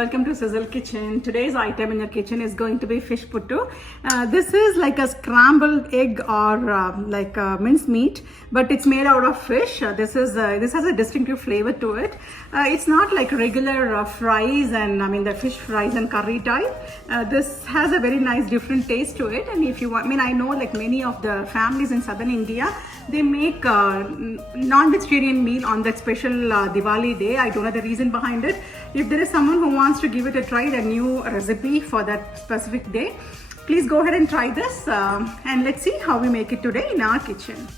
welcome to Sizzle Kitchen. Today's item in your kitchen is going to be fish puttu. This is like a scrambled egg or like mince meat, but it's made out of fish. This has a distinctive flavor to it. It's not like regular fries and the fish fries and curry type. This has a very nice different taste to it. And if you want, I know like many of the families in southern India, they make non-vegetarian meal on that special Diwali day. I don't know the reason behind it. If there is someone who wants to give it a try, a new recipe for that specific day, please go ahead and try this and let's see how we make it today in our kitchen.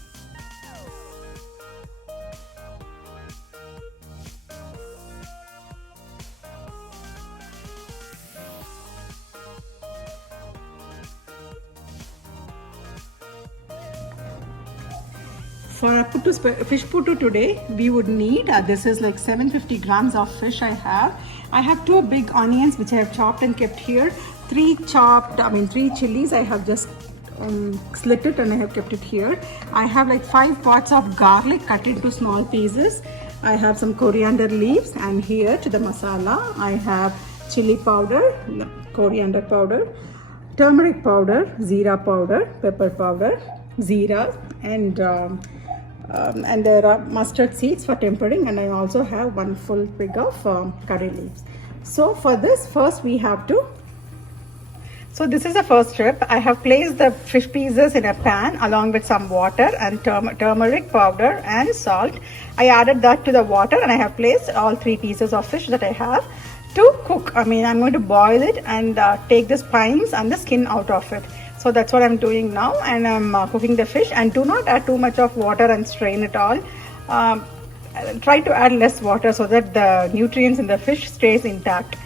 For a fish puttu today, we would need, this is like 750 grams of fish I have. I have 2 big onions which I have chopped and kept here. 3 chilies I have just slit it and I have kept it here. I have like 5 pods of garlic cut into small pieces. I have some coriander leaves, and here to the masala I have chili powder, coriander powder, turmeric powder, jeera powder, pepper powder, jeera, and there are mustard seeds for tempering, and I also have 1 full twig of curry leaves. So for this, first we have to, so this is the first step. I have placed the fish pieces in a pan along with some water and turmeric powder and salt. I added that to the water and I have placed all 3 pieces of fish that I have to cook. I'm going to boil it and take the spines and the skin out of it. So that's what I'm doing now, and I'm cooking the fish. And do not add too much of water and strain it all. Try to add less water so that the nutrients in the fish stays intact.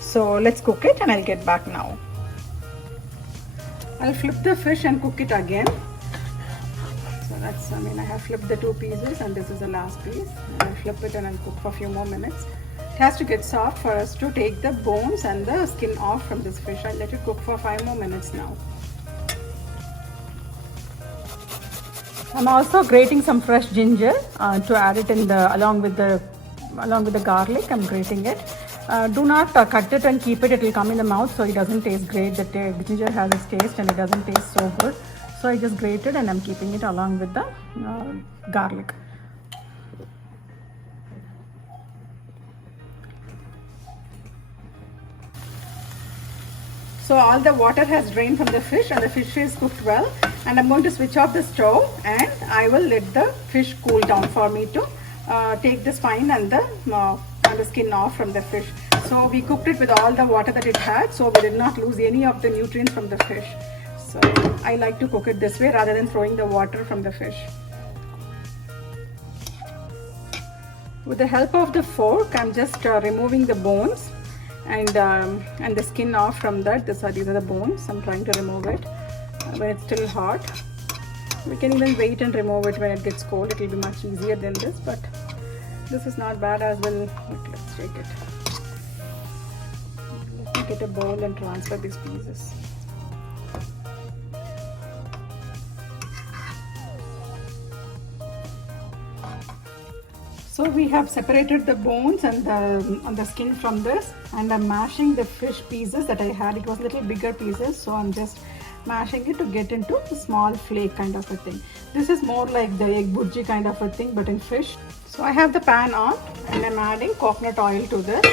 So let's cook it and I'll get back now. I'll flip the fish and cook it again. So that's, I have flipped the 2 pieces and this is the last piece. I'll flip it and I'll cook for a few more minutes. It has to get soft for us to take the bones and the skin off from this fish. I'll let it cook for 5 more minutes now. I'm also grating some fresh ginger to add it in along with the garlic. I'm grating it. Do not cut it and keep it. It will come in the mouth, so it doesn't taste great. The ginger has its taste and it doesn't taste so good. So I just grate it and I'm keeping it along with the garlic. So all the water has drained from the fish and the fish is cooked well, and I'm going to switch off the stove and I will let the fish cool down for me to take the spine and the skin off from the fish. So we cooked it with all the water that it had, so we did not lose any of the nutrients from the fish. So I like to cook it this way rather than throwing the water from the fish. With the help of the fork, I'm just removing the bones and the skin off from that. These are the bones. I'm trying to remove it when it's still hot. We can even wait and remove it when it gets cold. It will be much easier than this, but this is not bad as well. Let's take it. Let me get a bowl and transfer these pieces. So we have separated the bones and the skin from this, and I'm mashing the fish pieces that I had. It was little bigger pieces, so I'm just mashing it to get into a small flake kind of a thing. This is more like the egg bhurji kind of a thing, but in fish. So I have the pan on and I'm adding coconut oil to this.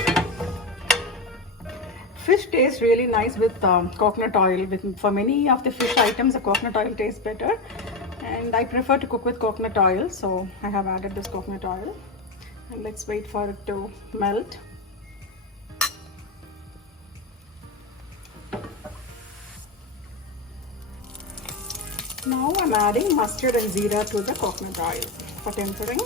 Fish tastes really nice with coconut oil. For many of the fish items, the coconut oil tastes better, and I prefer to cook with coconut oil, so I have added this coconut oil. And let's wait for it to melt. Now I'm adding mustard and jeera to the coconut oil for tempering.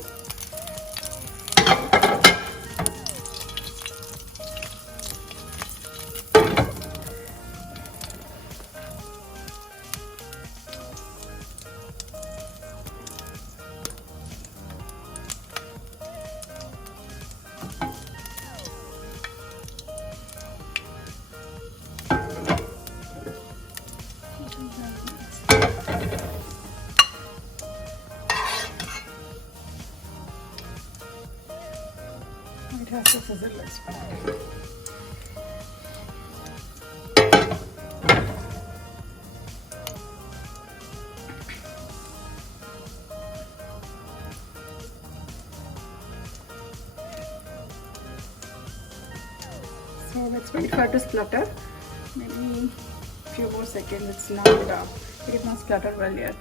It has to sizzle, let's find it. So let's wait for it to splutter. Maybe a few more seconds. It's not it is not splutter well yet.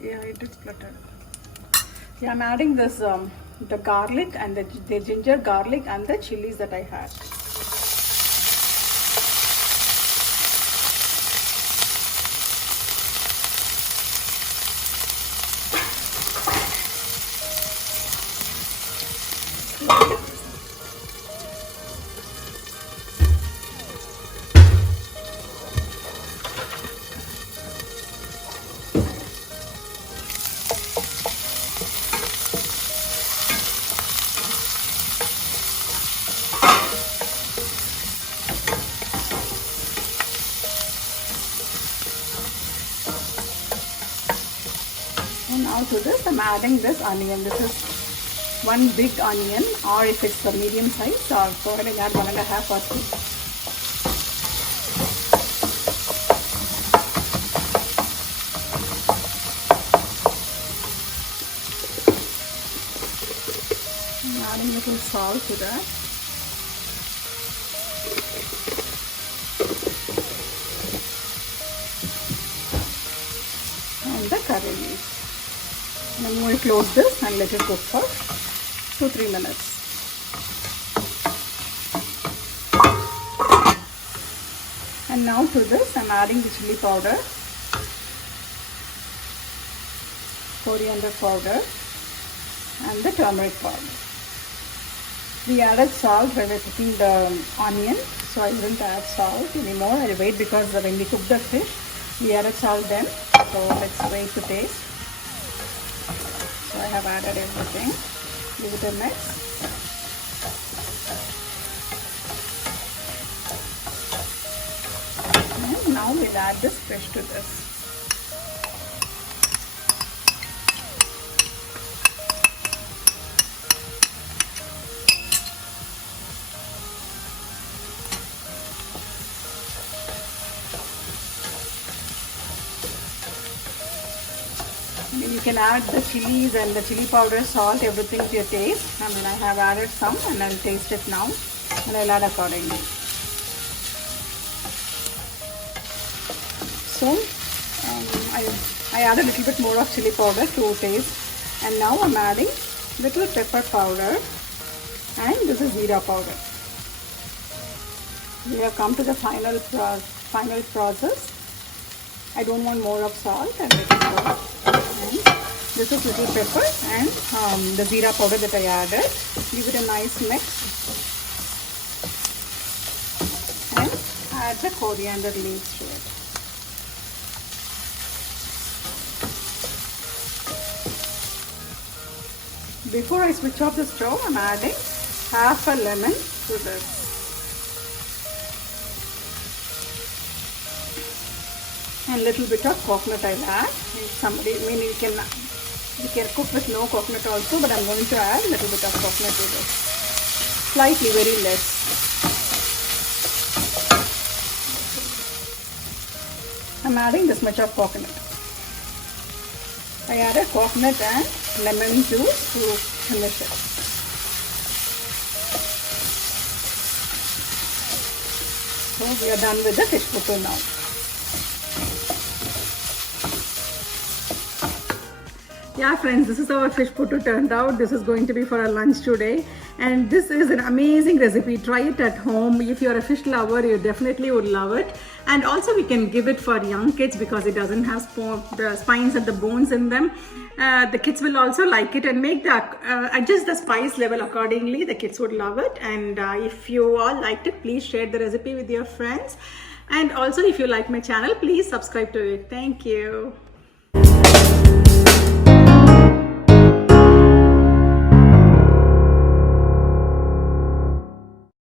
Yeah, it is splutter. Yeah, I'm adding this the garlic and the ginger, garlic and the chilies that I had. And now to this, I'm adding this onion. This is one big onion, or if it's a medium size, I'll go ahead and add 1.5 or 2. I'm adding a little salt to that. And the curry leaves. And I'm going to close this and let it cook for 2-3 minutes. And now to this, I'm adding the chili powder, coriander powder, and the turmeric powder. We added salt when we cooking the onion, so I didn't add salt anymore. I'll wait because when we cook the fish, we added salt then. So let's wait to taste. So I have added everything. Give it a mix. And now we'll add this fish to this. You can add the chilies and the chili powder, salt, everything to your taste. I mean, I have added some and I'll taste it now and I'll add accordingly. So, I added a little bit more of chili powder to taste, and now I'm adding little pepper powder, and this is zira powder. We have come to the final process. I don't want more of salt and let it go. And this is little pepper and the zira powder that I added. Give it a nice mix and add the coriander leaves to it. Before I switch off the stove, I'm adding half a lemon to this. And little bit of coconut I'll add. If somebody, I mean, you can cook with no coconut also, but I'm going to add a little bit of coconut to this. Slightly, very less. I'm adding this much of coconut. I added coconut and lemon juice to finish it. So we are done with the fish puttu now. Yeah friends, this is how our fish puttu turned out. This is going to be for our lunch today, and this is an amazing recipe. Try it at home. If you're a fish lover, you definitely would love it. And also we can give it for young kids because it doesn't have the spines and the bones in them. The kids will also like it, and make the adjust the spice level accordingly. The kids would love it. And if you all liked it, please share the recipe with your friends. And also if you like my channel, please subscribe to it. Thank you.